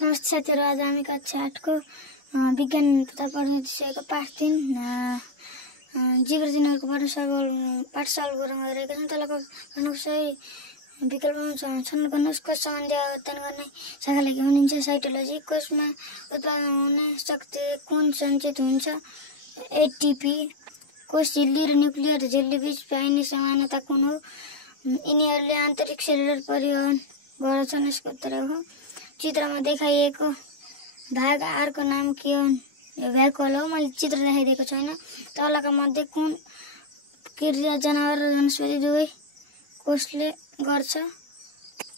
नमस्ते साथीहरू, आज हामी कक्षा 8 को विज्ञान तथा पढ्ने विषयको पाठ 3 जीवजन्तुहरूको पाठ सल्भ गर्न गइरहेका छौँ। तलको गर्नुको सही विकल्पमा छनौट गर्नुहोस्। कोष सम्बन्धी अध्ययन गर्ने शाखालाई के भनिन्छ? साइटोलोजी। कोषमा उत्पादन हुने शक्ति कुन सञ्चित हुन्छ? एटिपी। कोष झिल्ली र न्युक्लियर झिल्ली बीच पाइने समानता कुन हो? यिनीहरूले आन्तरिक सेलुलर परिवहन गर्छन्। यसको उत्तर हो। चित्रमा देखाइएको भाग आरको नाम के हो? यो भ्याकुअल हो। मैले चित्र देखाइदिएको छैन। तलका मध्ये कुन क्रिया जनावर र वनस्पति दुवै कोषले गर्छ?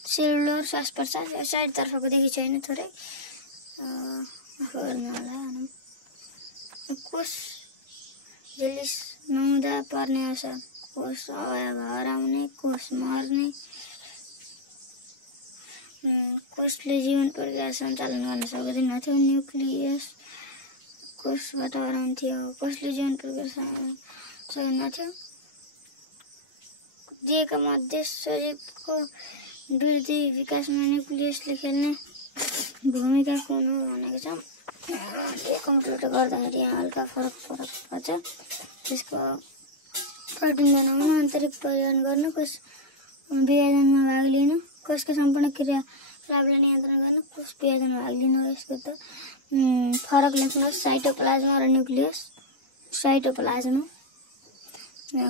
सेलुलर श्वास प्रश्वास। साइड तर्फको देखि छैन, थोरै कोष झिल्ली नहुँदा पर्ने असर: कोष अवयव हराउने, कोष मर्ने, कोषले जीवन प्रक्रिया सञ्चालन गर्न सक्दैनथ्यो, न्युक्लियस कोषबाट हराउँथ्यो, कोषले जीवन प्रक्रिया सक्दैनथ्यो। दिएका मध्ये सजीवको वृद्धि विकासमा न्युक्लियसले खेल्ने भूमिका कुन हो भनेको छ। यो कम्प्युटर गर्दाखेरि यहाँ हल्का फरक पर्छ। त्यसको प्रोटिन बनाउन, आन्तरिक परिवहन गर्न, कोष विभाजनमा भाग लिनु, कोषका सम्पूर्ण क्रियाकलापलाई नियन्त्रण गर्न, कोष विभाजनमा भाग लिनु। यसको त फरक लेख्नुहोस्। साइटोप्लाज्म र न्युक्लियस। साइटोप्लाज्म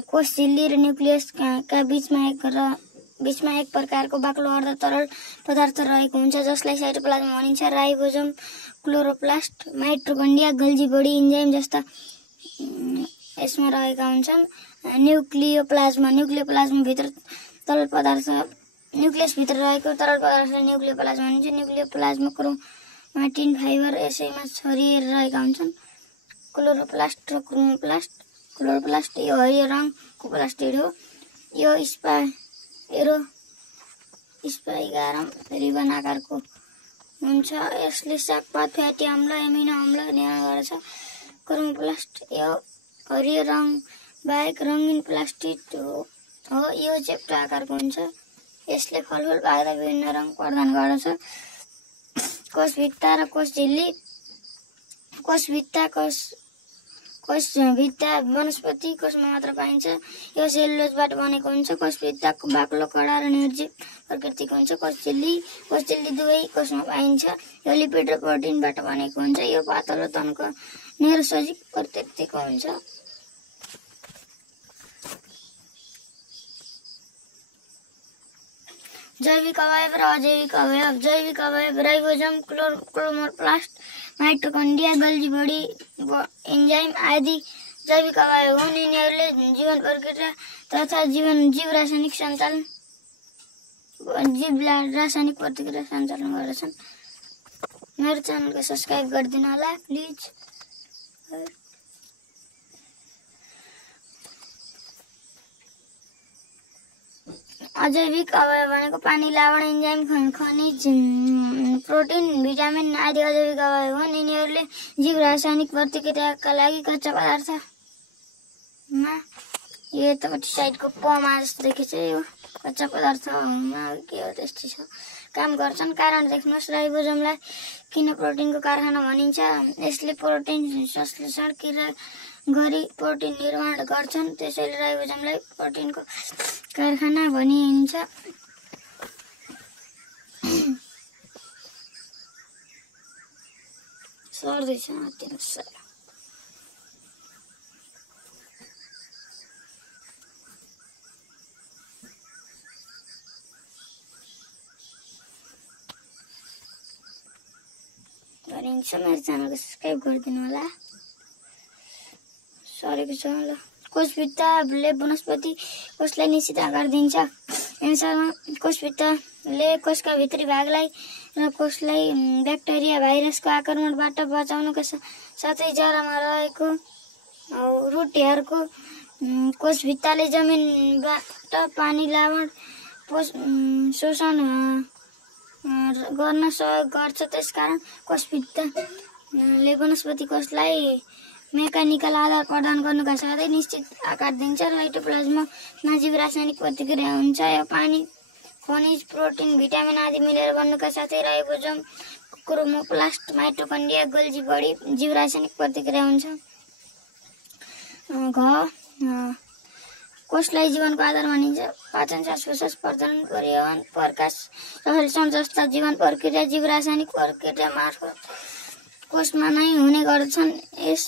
कोष झिल्ली र न्युक्लियसका बीचमा एक प्रकारको बाक्लो अर्ध तरल पदार्थ रहेको हुन्छ, जसलाई साइटोप्लाज्म भनिन्छ। Ribosome, chloroplast, mitochondria, Golgi body, enzyme जस्ता यसमा रहेका हुन्छन्। न्युक्लियोप्लाज्म भित्र तरल पदार्थ, न्युक्लियस भित्र रहेको तरल पदार्थलाई न्युक्लियोप्लाज्म भनिन्छ। न्युक्लियोप्लाज्म क्रोमाटिन फाइबर यसैमा छरिएर रहेका हुन्छन्। क्लोरोप्लास्ट र क्रोमोप्लास्ट। क्लोरोप्लास्ट यो हरियो रङको प्लास्टिड हो। यो स्पाइगारम रिबन आकारको हुन्छ। यसले सागपात, फ्याटी अम्ल, एमिनो अम्ल निर्माण गर्छ। क्रोमोप्लास्ट यो हरियो रङ बाहेक रङ्गीन प्लास्टिड हो। यो चेप्टा आकारको हुन्छ। यसले फलफुल पाक्दा विभिन्न रङ प्रदान गर्दछ। कोषभित्ता र कोष झिल्ली। कोषभित्ता वनस्पति कोषमा मात्र पाइन्छ। यो सेलुलोजबाट बनेको हुन्छ। कोषभित्ताको बाक्लो, कडा र निर्जीव प्रकृतिको हुन्छ। कोष झिल्ली दुवै कोषमा पाइन्छ। यो लिपिड र प्रोटिनबाट बनेको हुन्छ। यो पातलो, तन्कने र सजीव प्रकृतिको हुन्छ। जैविक अवयव र अजैविक अवयव। जैविक अवयव ribosome, chloroplast, mitochondria, Golgi body, enzyme आदि जैविक अवयव हुन्। यिनीहरूले जीवन प्रक्रिया तथा जीव रासायनिक प्रतिक्रिया सञ्चालन गर्दछन्। मेरो च्यानलको सब्स्क्राइब गरिदिनु होला प्लिज। अजैविक अवयव भनेको पानी, लवण, इन्जाइम, खनिज, प्रोटिन, भिटामिन आदि अजैविक अवयव हुन्। यिनीहरूले जीव रासायनिक प्रतिक्रियाका लागि कच्चा पदार्थमा यो यतापट्टि साइडको पमा जस्तो देखिन्छ, यो कच्चा पदार्थमा के हो त्यस्तै छ काम गर्छन्। कारण देख्नुहोस्। राइबोसोमलाई किन प्रोटिनको कारखाना भनिन्छ? यसले प्रोटिन संश्लेषण गरी प्रोटिन निर्माण गर्छन्, त्यसैले राइबोसोमलाई प्रोटिनको कारखाना भनिन्छ। सर्दैछ माथिनुहोस्। मेरो च्यानलको सब्स्क्राइब गरिदिनु होला। सरेको छ ल। कोषभित्ताले वनस्पति कोषलाई निश्चित आकार दिन्छ। एन्सरमा कोषभित्ताले कोषका भित्री भागलाई र कोषलाई ब्याक्टेरिया, भाइरसको आक्रमणबाट बचाउनुका साथै जरामा रहेको रुट हेयरको कोषभित्ताले जमिनबाट पानी, लवण शोषण गर्न सहयोग गर्छ। त्यसकारण कोषभित्ताले वनस्पति कोषलाई मेकानिकल आधार प्रदान गर्नुका साथै निश्चित आकार दिन्छ। साइटोप्लाज्ममा जीव रासायनिक प्रतिक्रिया हुन्छ। यो पानी, खनिज, प्रोटिन, भिटामिन आदि मिलेर बन्नुका साथै ribosome chromoplast mitochondria Golgi body जीव रासायनिक प्रतिक्रिया हुन्छ। कोषलाई जीवनको आधार मानिन्छ। पाचन, श्वास-प्रश्वास, प्रजनन, परिवहन, प्रकाश संश्लेषण जस्ता जीवन प्रक्रिया जीव रासायनिक प्रक्रिया मार्फत कोषमा नै हुने गर्दछन्। यस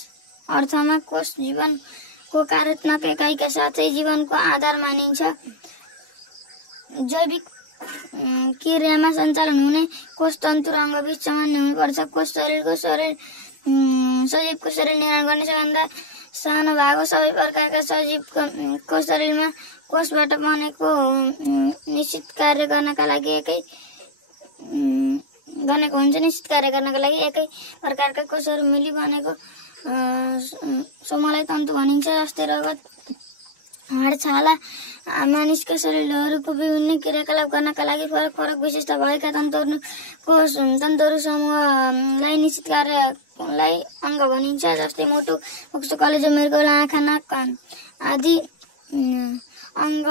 अर्थमा कोष जीवनको कार्यात्मक एकाइका साथै जीवनको आधार मानिन्छ। जैविक क्रियामा सञ्चालन हुने कोष तन्तु र अङ्गबीज सामान्य हुनुपर्छ। कोष सजिवको शरीर निर्माण गर्ने सबैभन्दा सानो भाग हो। सबै प्रकारका सजीवको शरीरमा कोषबाट बनेको निश्चित कार्य गर्नका लागि एकै प्रकारका कोषहरू मिली बनेको समूहलाई तन्तु भनिन्छ। जस्तै रगत, हाड, छाला, मानिसका शरीरहरूको विभिन्न क्रियाकलाप गर्नका लागि फरक फरक विशेषता भएका तन्तुहरू समूहलाई निश्चित कार्यलाई अङ्ग भनिन्छ। जस्तै मुटु, फोक्सो, कलेजो, मृगौला, आँखा, नाक, कान आदि अङ्ग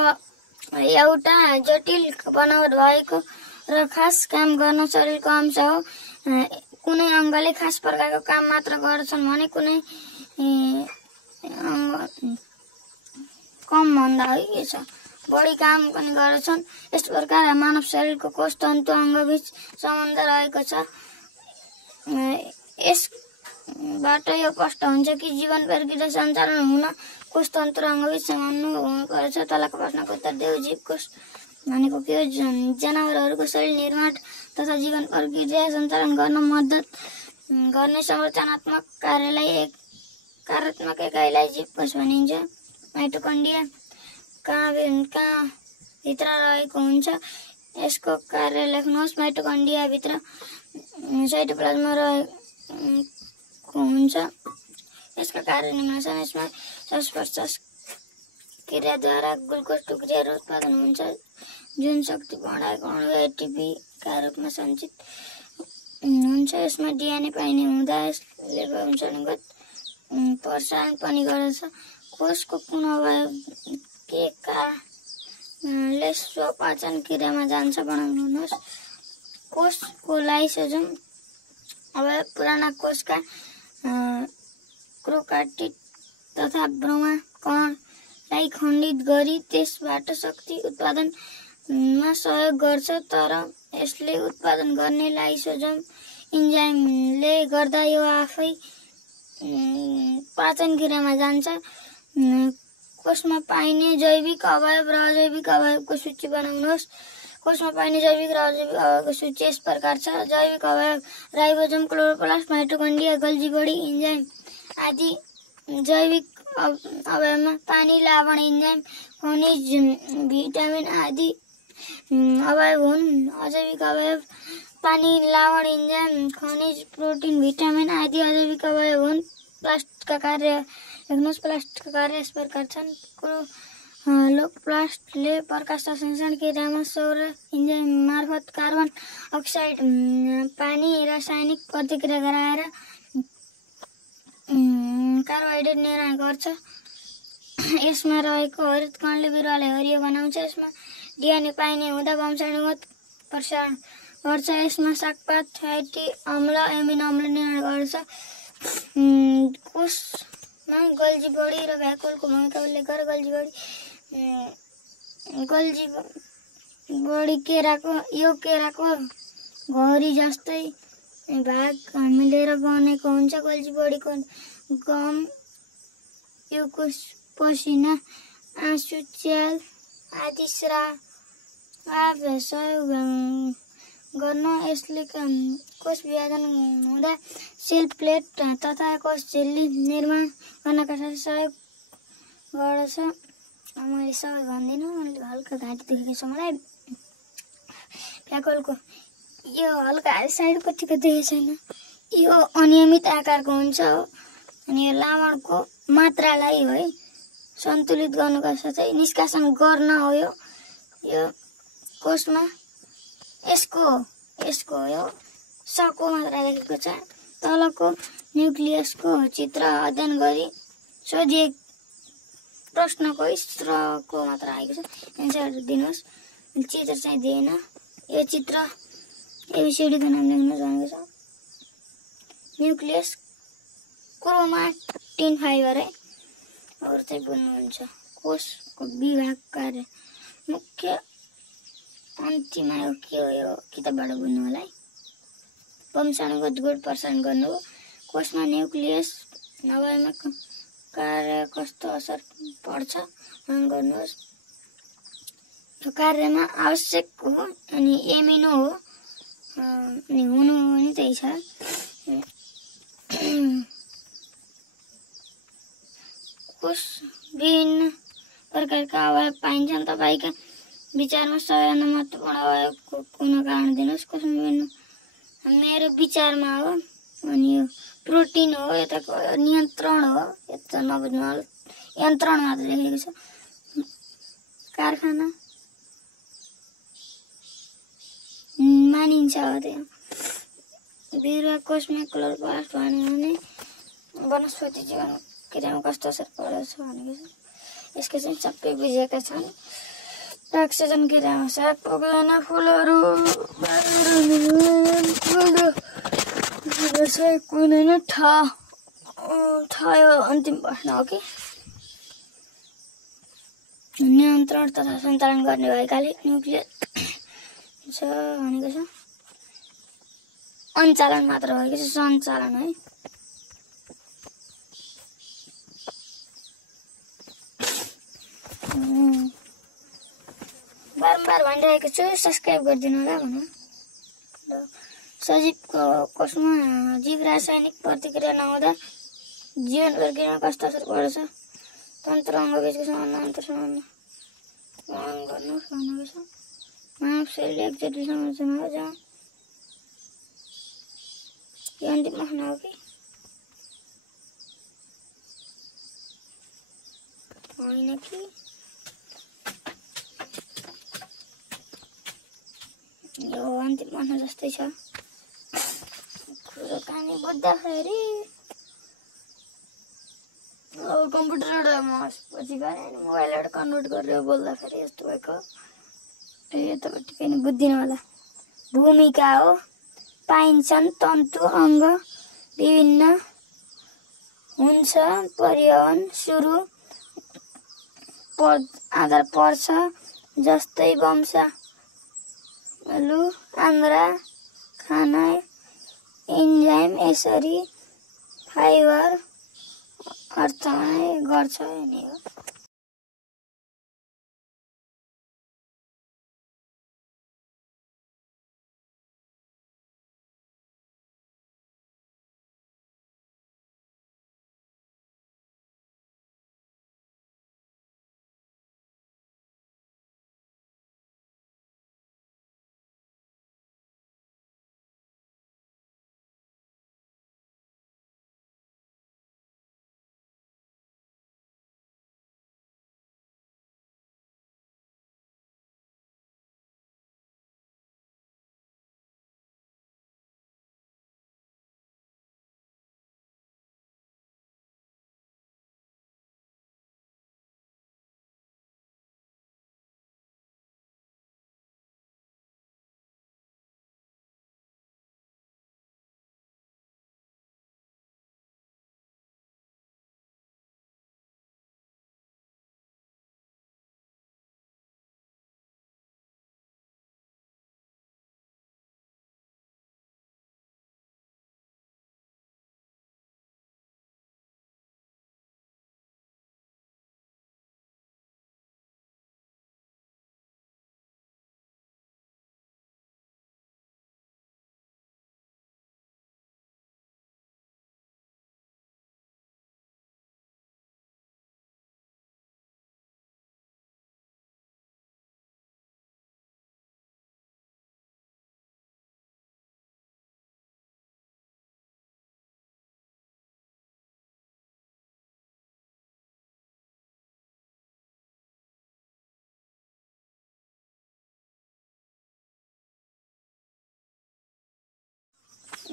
एउटा जटिल बनावट भएको र खास काम गर्न शरीरको अंश हो। कुनै अङ्गले खास प्रकारको काम मात्र गर्छन् भने कुनै कम भन्दा बढी काम पनि गर्छन्। यस प्रकार मानव शरीरको कोष तन्तु अङ्गबीच सम्बन्ध रहेको छ। यसबाट यो स्पष्ट हुन्छ कि जीवन प्रक्रिया सञ्चालन हुन कोष तन्तु र अङ्गबीच सम्बन्ध हुनुपर्छ। तलको प्रश्नको उत्तर देऊ। जीव कोष भनेको के हो? जनावरहरूको शरीर निर्माण तथा जीवन प्रक्रिया सञ्चालन गर्न मद्दत गर्ने संरचनात्मक कार्यात्मक एकाइलाई जीव कोष भनिन्छ। माइटोकन्ड्रिया कहाँ भित्र रहेको हुन्छ? यसको कार्य लेख्नुहोस्। माइटोकन्ड्रियाभित्र साइटोप्लाज्म रहेको हुन्छ। यसका कार्य निम्न छन्। यसमा श्वास-प्रश्वास क्रियाद्वारा ग्लुकोज टुक्रियाहरू उत्पादन हुन्छ जुन शक्ति बढाएको अणु एटिपीका रूपमा सञ्चित हुन्छ। यसमा डिएनए पाइने हुँदा यसले वंशानुगत प्रसारण पनि गर्दछ। कोषको कुन अवयव के कारणले स्वपाचन क्रियामा जान्छ बनाउनुहोस्। कोषको लाइसोजोम अवयव पुराना कोषका प्रोकार्योट तथा ब्रोमा कणलाई खण्डित गरी त्यसबाट शक्ति उत्पादनमा सहयोग गर्छ। तर यसले उत्पादन गर्ने लाइसोजोम इन्जाइमले गर्दा यो आफै पाचन क्रियामा जान्छ। कोषमा पाइने जैविक अवयव र अजैविक अवयवको सूची बनाउनुहोस्। कोषमा पाइने जैविक र अजैविक अवयवको सूची यस प्रकार छ। जैविक अवयव ribosome, chloroplast, mitochondria, Golgi body enzyme आदि। जैविक अवयवमा पानी, लवण, इन्जाइम, खनिज, भिटामिन आदि अवयव हुन्। अजैविक अवयव पानी, लवण, इन्जाइम, खनिज, प्रोटिन, भिटामिन आदि अजैविक अवयव हुन्। प्लास्टका कार्य लेख्नुहोस्। प्लास्टका कार्य यस प्रकार छन्। क्लोरोप्लास्टले प्रकाश संश्लेषण क्रियामा सौर इन्जाइम मार्फत कार्बन अक्साइड पानी रासायनिक प्रतिक्रिया गराएर कार्बोहाइड्रेट निर्माण गर्छ। यसमा रहेको हरित कणले बिरुवालाई हरियो बनाउँछ। यसमा डिएनए पाइने हुँदा वंशानुगत प्रसारण गर्छ। यसमा सागपात फ्याटी अम्ल एमिनो अम्ल निर्माण गर्छ। कोषमा गोल्जी बडी र भ्याकुलको भूमिका उल्लेख गर। गोल्जी बडी केराको घरी जस्तै भाग मिलेर बनेको हुन्छ। गोल्जी बडीको गम, युकुस, पसिना, आँसु, च्याल आदि स्राव सहयोग गर्न यसले कोष विभाजन हुँदा सेल प्लेट तथा कोष झिल्ली निर्माण गर्नका साथै सहयोग गर्दछ। मैले सबै भन्दिनँ, हल्का घाँटी दुखेको छ मलाई। भ्याकुलको यो हल्का साइडपट्टिको देखेको छैन। यो अनियमित आकारको हुन्छ अनि यो लवणको मात्रालाई सन्तुलित गर्नुका साथै निष्कासन गर्न हो। यो कोषमा यसको यो सको मात्रा लेखेको छ। तलको न्युक्लियसको चित्र अध्ययन गरी सोधिएको प्रश्नको स्रोतको मात्रा आएको छ। एन्सर दिनुहोस्। चित्र चाहिँ दिएन। यो चित्र एबिसिडीको नाम लेख्न भनेको छ। न्यूक्लियस क्रोमाटिन फाइबर है अरू चाहिँ बुझ्नुहुन्छ। कोषको विभाग कार्य मुख्य अन्तिममा यो के हो यो किताबबाट बुझ्नु होला है। वंशाणुगत गुण प्रसारण गर्नु हो। कोषमा न्यूक्लियस नभएमा कार्य कस्तो असर पर्छ गर्नुहोस्। यो कार्यमा आवश्यक हो अनि एमिनो हो अनि हुनु पनि त्यही छ। कोष विभिन्न प्रकारका अवयव पाइन्छन्। तपाईँका विचारमा सबैभन्दा महत्त्वपूर्ण अवयव कुन कारण दिनुहोस्। कोषमा विभिन्न मेरो विचारमा हो अनि यो प्रोटिन हो। यताको नियन्त्रण हो। यता नबुझ्नु होला यन्त्रण मात्र लेखेको छ। कारखाना मानिन्छ हो त्यो। बिरुवा कोषमा क्लोरोप्लास्ट भन्यो भने वनस्पति जीवन क्रियामा कस्तो असर पर्दछ भनेको छ। यसको चाहिँ सबै बुझेका छन्। प्रक्षेपण क्रियामा साग पकाउन फुलहरू कुनै ठयो अन्तिम प्रश्न हो कि नियन्त्रण तथा सञ्चालन गर्ने भएकाले न्युक्लियस छ भनेको छ। अञ्चालन मात्र भएको छ सञ्चालन है। बारम्बार भनिरहेको छु सब्सक्राइब गरिदिनु होला भन्नु। सजीवको कोषमा जीव रासायनिक प्रतिक्रिया नहुँदा जीवन प्रक्रियामा कस्तो असर पर्दछ। तन्त्र अङ्गबीचको सम्बन्ध अन्तर सम्बन्ध गर्नुहोस् भनेको छ। मानव शरीर एक जटिल संरचना हो जहाँ यो अन्तिम प्रश्न हो कि होइन कि यो अन्तिम प्रश्न जस्तै छ। कुराकानी बुझ्दाखेरि अब कम्प्युटरबाट म पछि गएँ अनि मोबाइलबाट कन्भर्ट गरेर बोल्दाखेरि यस्तो भएको। यतापट्टि पनि बुझ्दिनु होला। भूमिका हो। पाइन्छन् तन्तु अङ्ग विभिन्न हुन्छ। परिवहन सुरु आधार पर्छ जस्तै वंशालु आन्द्रा खाना इन्जाइम यसरी फाइबर अर्थमा गर्छ नि हो।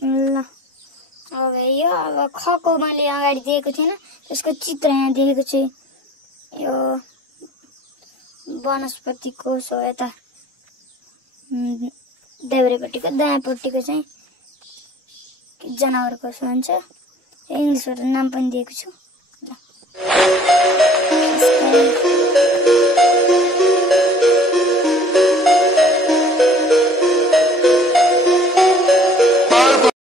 ल अब यो अब खको मैले अगाडि दिएको थिएन त्यसको चित्र यहाँ देखेको छु। यो वनस्पति कोष हो। यता देब्रेपट्टिको दायाँपट्टिको चाहिँ जनावरको सो हुन्छ इङ्ग्लिसबाट नाम पनि दिएको छु ल